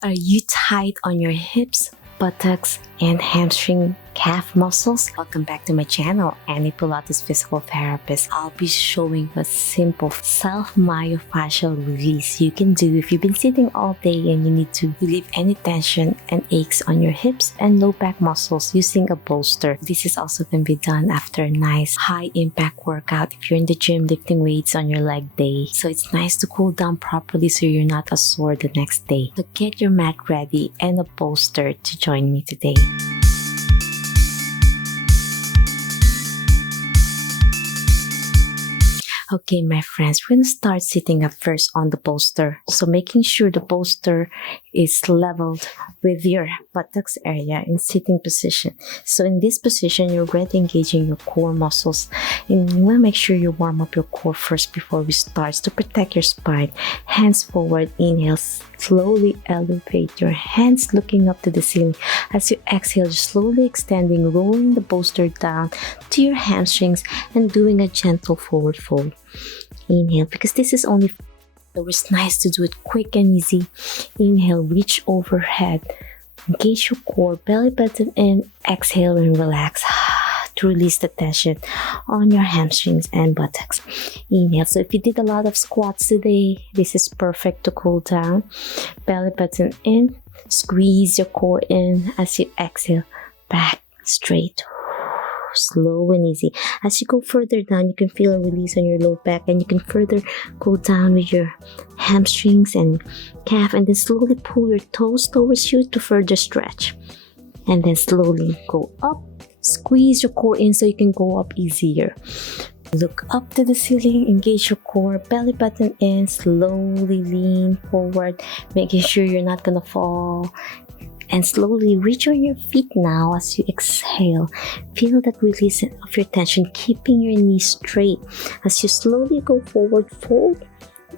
Are you tight on your hips, buttocks, and hamstring calf muscles? Welcome back to my channel, Annie Pilates Physical Therapist. I'll be showing a simple self myofascial release you can do if you've been sitting all day and you need to relieve any tension and aches on your hips and low back muscles using a bolster. This is also going to be done after a nice high impact workout if you're in the gym lifting weights on your leg day. So it's nice to cool down properly so you're not as sore the next day. So get your mat ready and a bolster to join me today. Okay, my friends, we're going to start sitting up first on the bolster. So making sure the bolster is leveled with your buttocks area in sitting position. So in this position, you're already engaging your core muscles. And you want to make sure you warm up your core first before we start to protect your spine. Hands forward, inhale, slowly elevate your hands looking up to the ceiling. As you exhale, slowly extending, rolling the bolster down to your hamstrings and doing a gentle forward fold. Inhale, because this is only so it's nice to do it quick and easy. Inhale, reach overhead, engage your core, belly button in, exhale and relax to release the tension on your hamstrings and buttocks. Inhale. So if you did a lot of squats today, this is perfect to cool down. Belly button in, squeeze your core in as you exhale, back straight. Slow and easy. As you go further down, you can feel a release on your low back, and you can further go down with your hamstrings and calf, and then slowly pull your toes towards you to further stretch, and then slowly go up. Squeeze your core in so you can go up easier. Look up to the ceiling, engage your core, belly button in, slowly lean forward, making sure you're not gonna fall. And slowly reach on your feet now as you exhale. Feel that release of your tension, keeping your knees straight. As you slowly go forward, fold.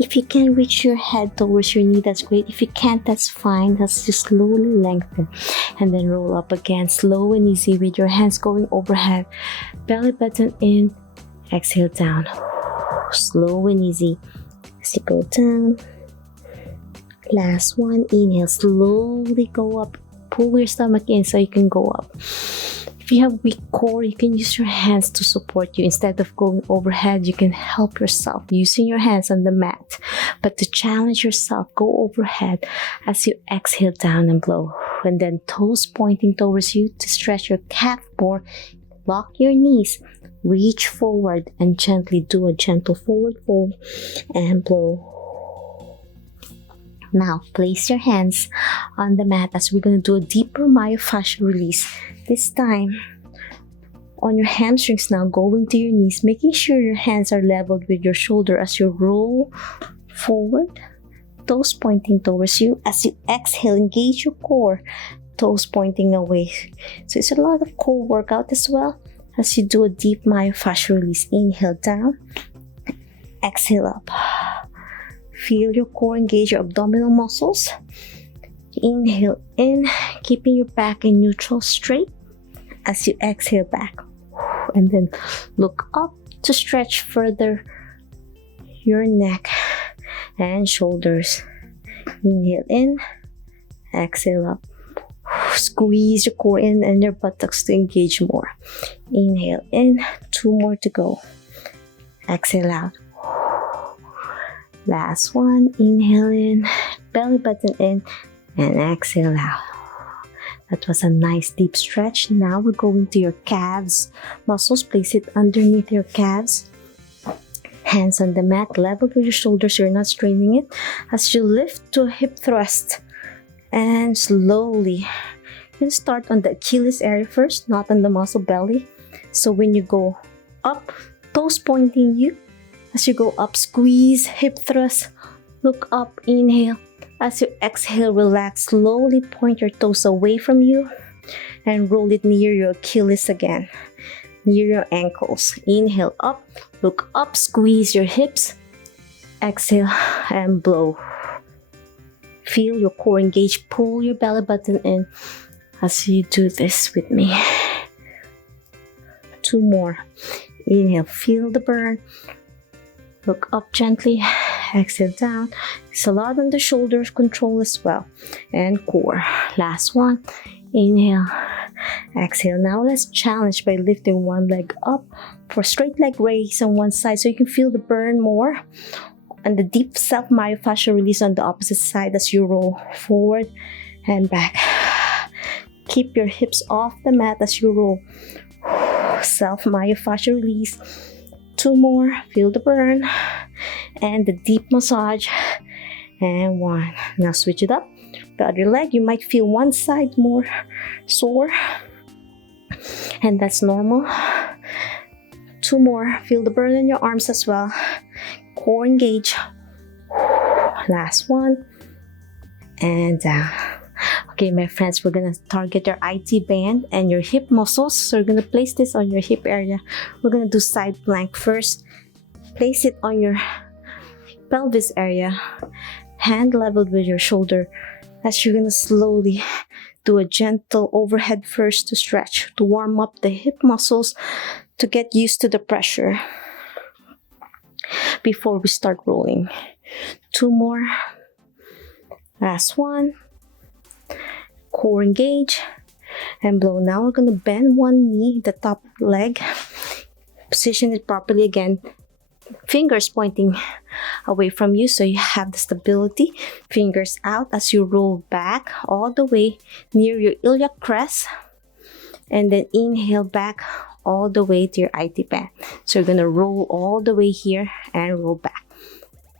If you can reach your head towards your knee, that's great. If you can't, that's fine. As you slowly lengthen. And then roll up again, slow and easy with your hands going overhead. Belly button in, exhale down. Slow and easy. As you go down. Last one, inhale, slowly go up, pull your stomach in so you can go up. If you have weak core, you can use your hands to support you. Instead of going overhead, you can help yourself using your hands on the mat. But to challenge yourself, go overhead as you exhale down and blow. And then toes pointing towards you to stretch your calf more. Lock your knees, reach forward and gently do a gentle forward fold and blow. Now, place your hands on the mat as we're going to do a deeper myofascial release. This time, on your hamstrings now, going to your knees, making sure your hands are leveled with your shoulder as you roll forward, toes pointing towards you. As you exhale, engage your core, toes pointing away. So it's a lot of core workout as well as you do a deep myofascial release. Inhale down, exhale up. Feel your core engage your abdominal muscles. Inhale in, keeping your back in neutral straight as you exhale back. And then look up to stretch further your neck and shoulders. Inhale in, exhale up. Squeeze your core in and your buttocks to engage more. Inhale in, 2 more to go. Exhale out. Last one, inhale in, belly button in, and exhale out. That was a nice deep stretch. Now we're going to your calves muscles. Place it underneath your calves. Hands on the mat, level with your shoulders so you're not straining it. As you lift to a hip thrust, and slowly, you start on the Achilles area first, not on the muscle belly. So when you go up, toes pointing you. As you go up, squeeze, hip thrust, look up, inhale. As you exhale, relax, slowly point your toes away from you and roll it near your Achilles again, near your ankles. Inhale up, look up, squeeze your hips, exhale and blow. Feel your core engage, pull your belly button in as you do this with me. 2 more. Inhale, feel the burn. Look up gently, Exhale down. It's a lot on the shoulders control as well. And core. Last one. Inhale. Exhale. Now let's challenge by lifting one leg up for straight leg raise on one side so you can feel the burn more. And the deep self myofascial release on the opposite side as you roll forward and back. Keep your hips off the mat as you roll. Self myofascial release. 2 more. Feel the burn. And the deep massage. And 1. Now switch it up. The other leg, you might feel one side more sore. And that's normal. 2 more. Feel the burn in your arms as well. Core engage. Last one. And down. Okay, my friends, we're gonna target your IT band and your hip muscles. So we're gonna place this on your hip area. We're gonna do side plank first. Place it on your pelvis area. Hand leveled with your shoulder. As you're gonna slowly do a gentle overhead first to stretch, to warm up the hip muscles, to get used to the pressure before we start rolling. 2 more. Last one. Core engage and blow. Now we're gonna bend one knee, the top leg. Position it properly again. Fingers pointing away from you so you have the stability. Fingers out as you roll back all the way near your iliac crest. And then inhale back all the way to your IT band. So you're gonna roll all the way here and roll back.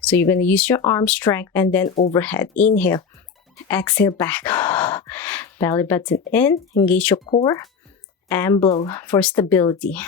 So you're gonna use your arm strength and then overhead. Inhale. Exhale back. Belly button in. Engage your core. And blow for stability.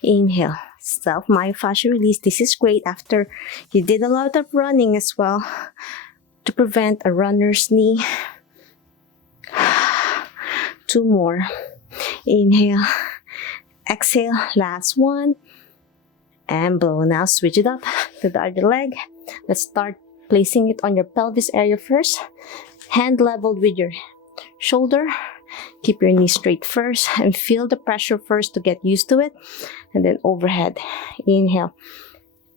Inhale. Self myofascial release. This is great after you did a lot of running as well to prevent a runner's knee. 2 more. Inhale. Exhale. Last one. And blow. Now switch it up to the other leg. Let's start placing it on your pelvis area first. Hand leveled with your shoulder. Keep your knee straight first and feel the pressure first to get used to it. And then overhead. Inhale.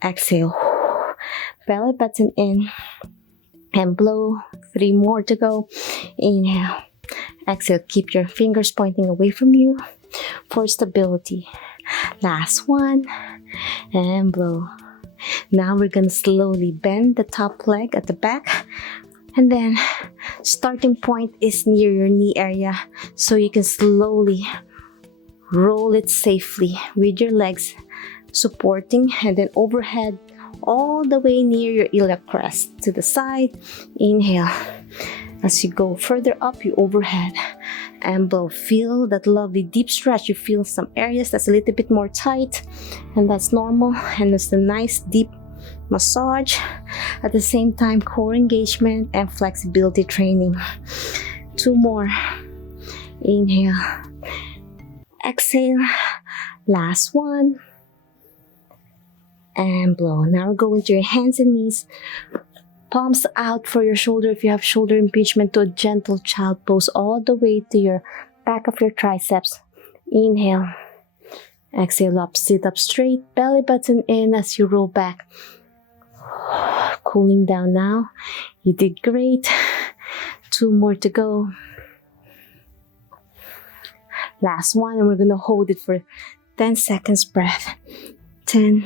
Exhale. Belly button in. And blow. 3 more to go. Inhale. Exhale. Keep your fingers pointing away from you for stability. Last one. And blow. Now we're going to slowly bend the top leg at the back. And then starting point is near your knee area. So you can slowly roll it safely with your legs supporting. And then overhead all the way near your iliac crest to the side. Inhale. As you go further up, you overhead and blow. Feel that lovely deep stretch. You feel some areas that's a little bit more tight, and that's normal. And it's a nice deep massage. At the same time, core engagement and flexibility training. 2 more. Inhale. Exhale. Last one. And blow. Now we're going to your hands and knees. Palms out for your shoulder if you have shoulder impingement, to a gentle child pose all the way to your back of your triceps. Inhale. Exhale up, sit up straight, belly button in as you roll back. Cooling down now. You did great. 2 more to go. Last one, and we're going to hold it for 10 seconds breath. 10,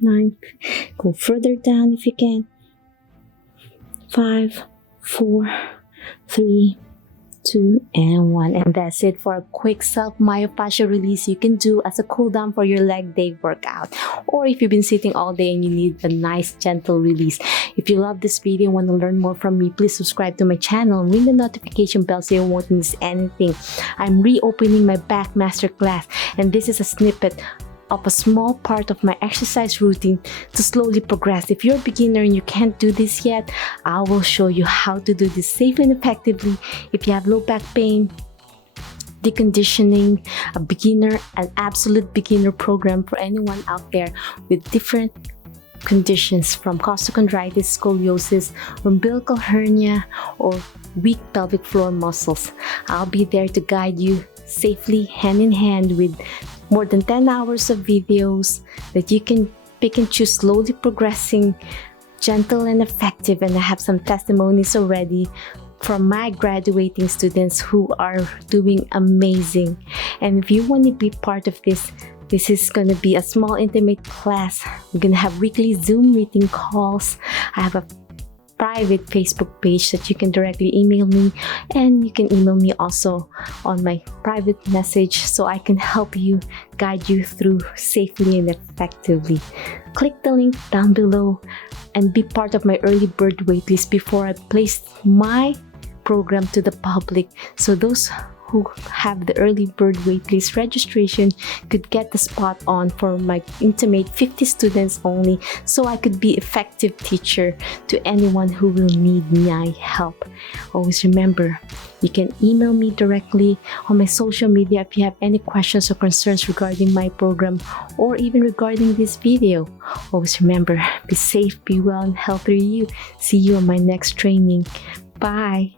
9, go further down if you can. 5, 4, 3, 2, and 1. And that's it for a quick self myofascial release you can do as a cool down for your leg day workout. Or if you've been sitting all day and you need a nice gentle release. If you love this video and want to learn more from me, please subscribe to my channel and ring the notification bell so you won't miss anything. I'm reopening my back masterclass, and this is a snippet of a small part of my exercise routine to slowly progress. If you're a beginner and you can't do this yet, I will show you how to do this safely and effectively. If you have low back pain, deconditioning, an absolute beginner program for anyone out there with different conditions from costochondritis, scoliosis, umbilical hernia, or weak pelvic floor muscles. I'll be there to guide you safely, hand in hand, with more than 10 hours of videos that you can pick and choose, slowly progressing gentle and effective, and I have some testimonies already from my graduating students who are doing amazing. And if you want to be part of this is going to be a small intimate class. We're going to have weekly Zoom meeting calls. I have a private Facebook page that you can directly email me, and you can email me also on my private message so I can help you, guide you through safely and effectively. Click the link down below and be part of my early bird waitlist before I place my program to the public, so those who have the early bird waitlist registration could get the spot on for my intimate 50 students only, so I could be effective teacher to anyone who will need my help. Always remember, you can email me directly on my social media if you have any questions or concerns regarding my program or even regarding this video. Always remember, be safe, be well, and healthy you. See you on my next training. Bye.